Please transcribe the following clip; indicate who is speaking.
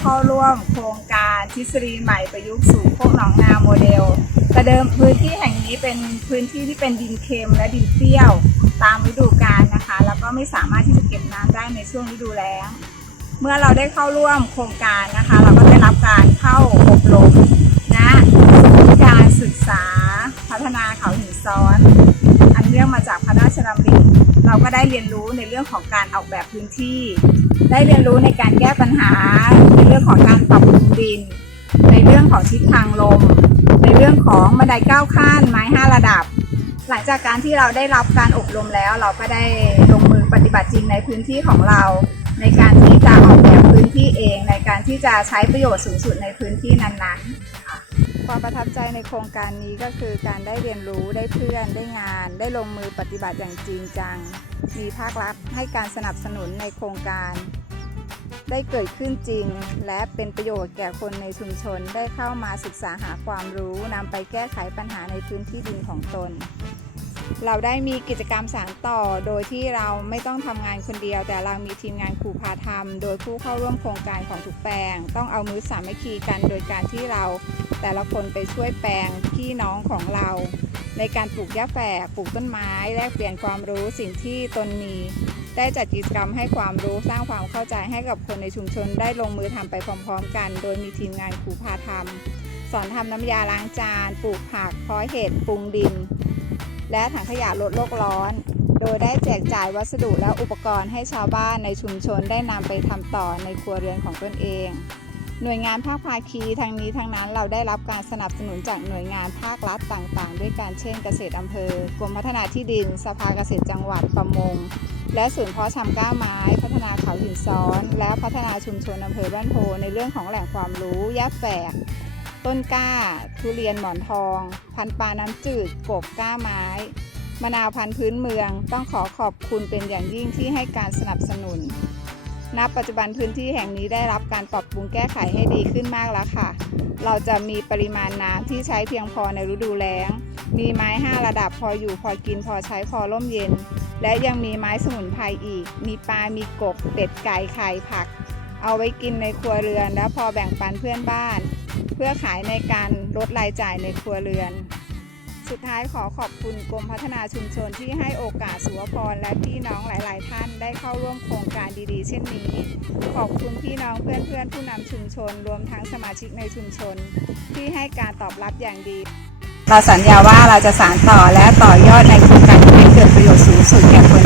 Speaker 1: เข้าร่วมโครงการทฤษฎีใหม่ประยุกต์สู่โคกหนองนาโมเดลแต่เดิมพื้นที่แห่งนี้เป็นพื้นที่ที่เป็นดินเค็มและดินเปรี้ยว ตามฤดูกาลนะคะ แล้วก็ไม่สามารถที่จะเก็บน้ำได้ในช่วงฤดูแล้ง เมื่อเราได้เข้าร่วมโครงการนะคะ เราก็ได้รับการเข้าอบรมนย์การศึกษาพัฒนาเขาหินซ้อน อันเนื่องมาจากพระราชดำริ เราก็ได้เรียนรู้ในเรื่องของการออกแบบพื้นที่ ได้เรียนรู้ในการแก้ปัญหา ในเรื่องของการปรับปรุงดิน ในเรื่องของทิศทางลม ในเรื่องของบันไดก้าวข้นไม้ห้าระดับ หลังจากการที่เราได้รับการอบรมแล้ว เราก็ได้ลงมือปฏิบัติจริงในพื้นที่ของเรา ในการที่จะออกแบบพื้นที่เอง ในการที่จะใช้ประโยชน์สูงสุดในพื้นที่นั้นๆ ความประทับใจในโครงการนี้ก็คือการได้เรียนรู้ได้เพื่อนได้งาน ได้ลงมือปฏิบัติอย่างจริงจัง มีภาครัฐให้การสนับสนุนในโครงการ ได้เกิดขึ้นจริง และเป็นประโยชน์แก่คนในชุมชนได้เข้ามาศึกษาหาความรู้นำไปแก้ไขปัญหาในพื้นที่ดินของตน เราได้มีกิจกรรมสานต่อ โดยที่เราไม่ต้องทำงานคนเดียว แต่เรามีทีมงานครูพาทำโดยผู้เข้าร่วมโครงการของทุกแปลง ต้องเอามือสามัคคีกันโดยการที่เรา แต่ละคนไปช่วยแปลงพี่น้องของเรา ในการปลูกหญ้าแฝกปลูกต้นไม้แลกเปลี่ยนความรู้สิ่งที่ตนมีได้จัดกิจกรรมให้ความรู้สร้างความเข้าใจให้กับคนในชุมชนได้ลงมือทำไปพร้อมๆ กัน โดยมีทีมงานครูพาทำสอนทำน้ำยาล้างจาน ปลูกผักเพาะเห็ดปรุงดิน และถังขยะลดโลกร้อน โดยได้แจกจ่ายวัสดุและอุปกรณ์ให้ชาวบ้านในชุมชนได้นำไปทำต่อในครัวเรือนของตนเอง หน่วยงานภาคภาคีทางนี้ทางนั้นเราได้รับการสนับสนุนจากหน่วยงานภาครัฐต่างๆ ด้วยการเช่นเกษตรอำเภอกรมพัฒนาที่ดิน สภาเกษตรจังหวัดประมง และศูนย์เพาะชำก้าวไม้ พัฒนาเขาหินซ้อน และพัฒนาชุมชนอำเภอบ้านโพในเรื่องของแหล่งความรู้ยับแฝก ต้นกล้า ทุเรียนหมอนทอง พันปลาน้ำจืดกบก้าไม้ มะนาวพันธุ์พื้นเมือง ต้องขอขอบคุณเป็นอย่างยิ่งที่ให้การสนับสนุน ณ ปัจจุบันพื้นที่แห่งนี้ได้รับการปรับปรุงแก้ไขให้ดีขึ้นมากแล้วค่ะ เราจะมีปริมาณน้ำที่ใช้เพียงพอในฤดูแล้ง มีไม้ 5 ระดับพออยู่พอกินพอใช้พอร่มเย็น และยังมีไม้สมุนไพรอีก มีปลา มีกบ เป็ด ไก่ ไข่ ผัก เอาไว้กินในครัวเรือนและพอแบ่งปันเพื่อนบ้าน เพื่อขายในการลดรายจ่ายในครัวเรือน สุดท้ายขอขอบคุณกรมพัฒนาชุมชนที่ให้โอกาสสุวพรและพี่น้องหลาย ๆ ท่านได้เข้าร่วมโครงการดีๆ เช่นนี้ ขอบคุณพี่น้องเพื่อน ๆ ผู้นำชุมชน รวมทั้งสมาชิกในชุมชน ที่ให้การตอบรับอย่างดี เราสัญญาว่าเราจะสานต่อและต่อยอดในโครงการที่ให้เกิดประโยชน์สูงสุดแก่คน